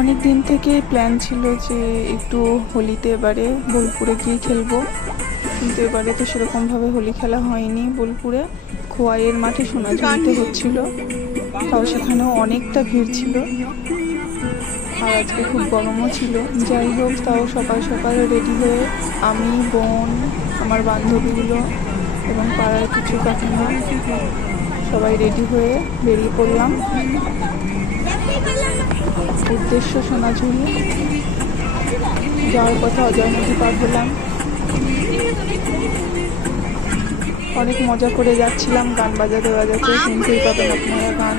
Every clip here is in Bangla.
অনেক দিন থেকে প্ল্যান ছিল যে একটু হোলিতে এবারে বোলপুরে গিয়ে খেলবো, কিন্তু এবারে তো সেরকমভাবে হোলি খেলা হয়নি। বোলপুরে খোয়াইয়ের মাঠে সোনাঝুরিতে হচ্ছিল, তাও সেখানেও অনেকটা ভিড় ছিল, আর আজকে খুব গরমও ছিল। যাই হোক, তাও সকাল সকাল রেডি হয়ে আমি, বোন, আমার বান্ধবীগুলো এবং পাড়ার কিছু কাকিমা সবাই রেডি হয়ে বেরিয়ে পড়লাম। উদ্দেশ্য সোনাঝুরি, যাওয়ার কথা অজয় নদী পার হলাম। অনেক মজা করে যাচ্ছিলাম, গান বাজাতে বাজাতে, শুনতেই পাবেন আপনারা গান।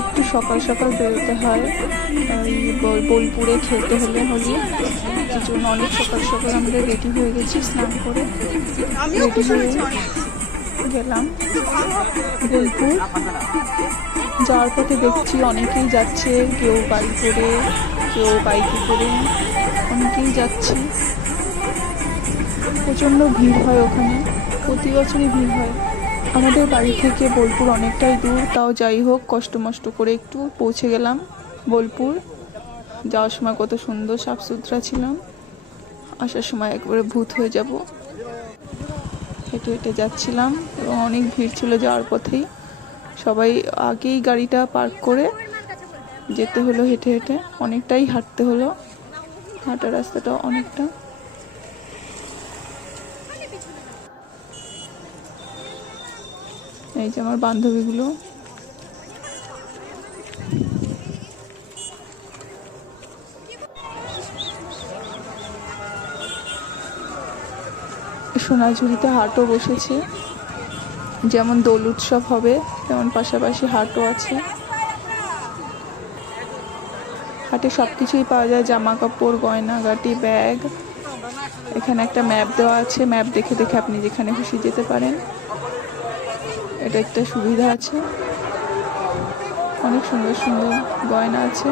একটু সকাল সকাল বেরোতে হয় বোলপুরে খেলতে হলে হোলি, সেই জন্য অনেক সকাল সকাল আমরা রেডি হয়ে গেছি, স্নান করে রেডি হয়ে গেলাম বোলপুর। যাওয়ার পথে দেখছি অনেকেই যাচ্ছে, কেউ গাড়ি করে, কেউ বাইকে করে, অনেকেই যাচ্ছে। প্রচণ্ড ভিড় হয় ওখানে, প্রতি বছরই ভিড় হয়। আমাদের বাড়ি থেকে বোলপুর অনেকটাই দূর, তাও যাই হোক কষ্ট মষ্ট করে একটু পৌঁছে গেলাম বোলপুর। যাওয়ার সময় কত সুন্দর সাফ সুতরা ছিলাম, আসার সময় একবারে ভূত হয়ে যাব। হেঁটে হেঁটে যাচ্ছিলাম এবং অনেক ভিড় ছিল যাওয়ার পথেই। সবাই আগেই গাড়িটা পার্ক করে যেতে হলো, হেঁটে হেঁটে অনেকটাই হাঁটতে হলো, হাঁটা রাস্তাটা অনেকটা। এই যে আমার বান্ধবীগুলো, সোনাঝুরিতে হাটও বসেছে, যেমন দোল উৎসব হবে তেমন পাশাপাশি হাটও আছে। হাটে সব কিছুই পাওয়া যায়, জামা কাপড়, গয়নাগাটি, ব্যাগ। এখানে একটা ম্যাপ দেওয়া আছে, ম্যাপ দেখে দেখে আপনি যেখানে খুশি যেতে পারেন, এটা একটা সুবিধা আছে। অনেক সুন্দর সুন্দর গয়না আছে।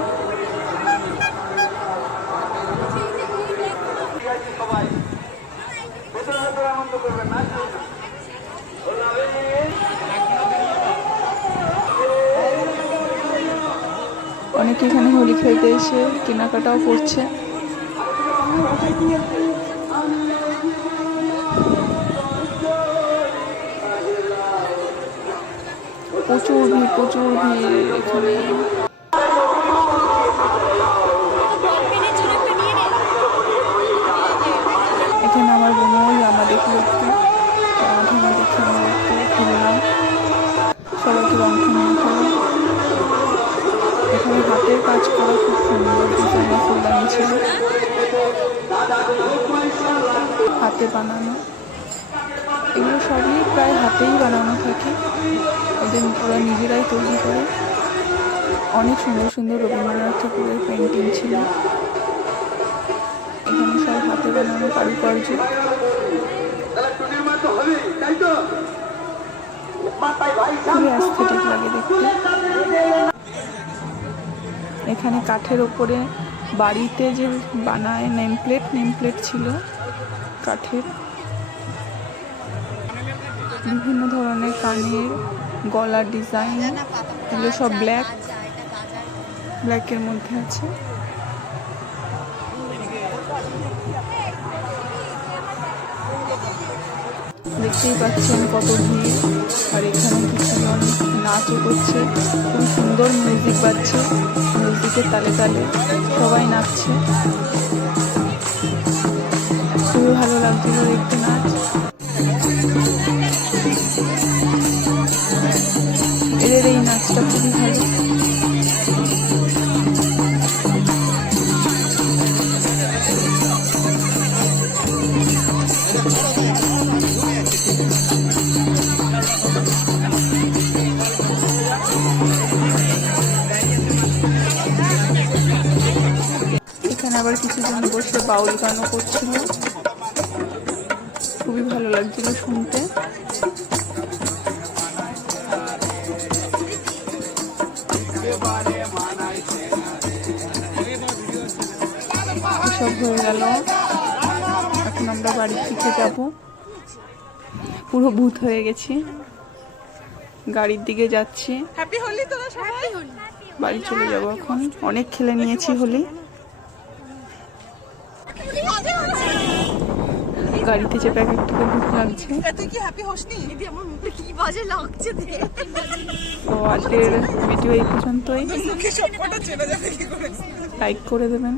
অনেকে এখানে হোলি খেলতে এসে কেনাকাটাও করছে। প্রচুর ভিড়, প্রচুর ভিড় এখানে। এখানে আমার বোনও জামা দেখলো একটু, জামা দেখে আমরা একটু ঘুরলাম, সবাইকে রং খেয়ে খেলাম। এখানে হাতের কাজ করা খুব সুন্দর ডিজাইনের ফুলদানি ছিল, হাতে বানানো। এগুলো সবই প্রায় হাতেই বানানো থাকে, ওরা নিজেরাই তৈরি করে। অনেক সুন্দর সুন্দর রবীন্দ্রনাথ ঠাকুরের পেন্টিং ছিল এখানে, সব হাতে বানানো কারুকার্য। খুবই অ্যাস্থেটিক লাগে দেখতে। এখানে কাঠের ওপরে বাড়িতে যে বানায় নেমপ্লেট ছিল কাঠের, বিভিন্ন ধরনের কানের, গলার ডিজাইন, এগুলো সব ব্ল্যাকের মধ্যে আছে। দেখতেই পাচ্ছেন কত ভিড়, আর এখানে কিছুজন নাচও করছে, খুব সুন্দর মিউজিক বাজছে, মিউজিকের তালে তালে সবাই নাচছে, খুবই ভালো লাগছিল দেখতে নাচ। এদের এই নাচটা খুবই ভালো। এখানে আবার কিছুজন বসে বাউল গানও করছিল, খুবই ভালো লাগছিল শুনতে। সব হয়ে গেল, এখন আমরা বাড়ির দিকে যাব। পুরো ভূত হয়ে গেছি, গাড়ির দিকে যাচ্ছি, হ্যাপি হোলি তোরা সবাই। বাড়ি চলে যাব এখন। অনেক খেলে নিয়েছি হোলি। গাড়িতে চেপে এক একটু দুঃখ লাগছে। তুই কি হ্যাপি হোসনি? দিদি আমার মুখে কি বাজে লাগছে রে। তো আজকের ভিডিও এই পর্যন্তই। মুখে সব কটা চেনা যাবে কি করে? লাইক করে দেবেন।